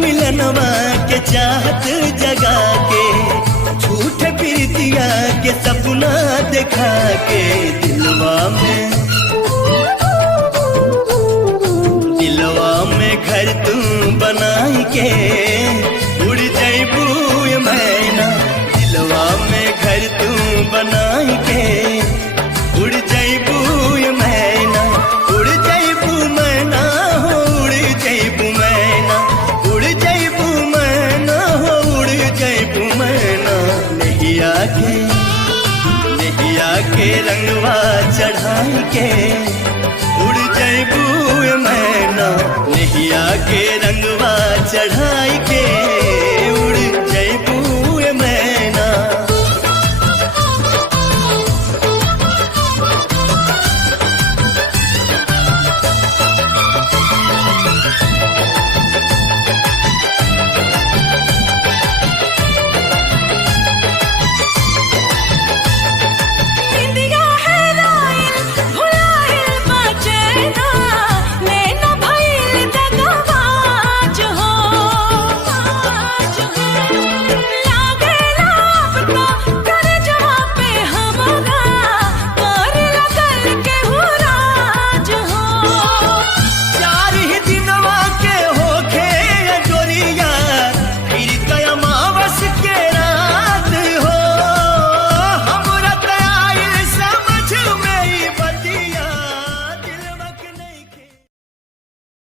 मिलनवा के चाहत जगा के, झूठ प्रीतिया के सपना दिखा के, दिलवा में घर तू बनाई के उड़ जैबू मैना। दिलवा में घर तू बनाई के उड़ जैबू मैना, उड़ जैबू मैना हो, उड़ जैबू मैना, उड़ जैबू मैना हो, उड़ जैबू मैना। नैया के रंगवा चढ़ाई के उड़ जैबू मैना, नैया के रंगवा चढ़ाई के